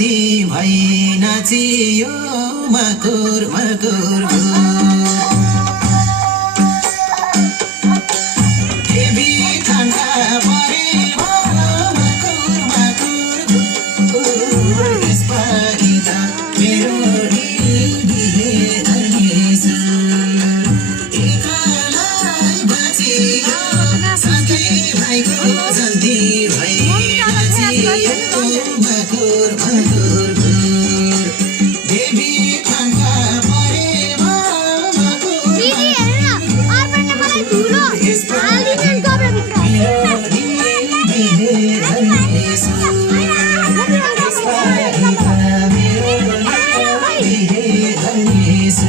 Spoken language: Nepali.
शान्ति भई नाचियो मकुर मकुर देवी ठण्डा परेमा मकुर मकुर यसपालि त मेरो दिदीले धर्नेछु एकलाई बाँचियो साथै भाइको जन्ती भई नाचियो मकुर मकुर देवी ठण्डा परेमा मकुर धर्नेछु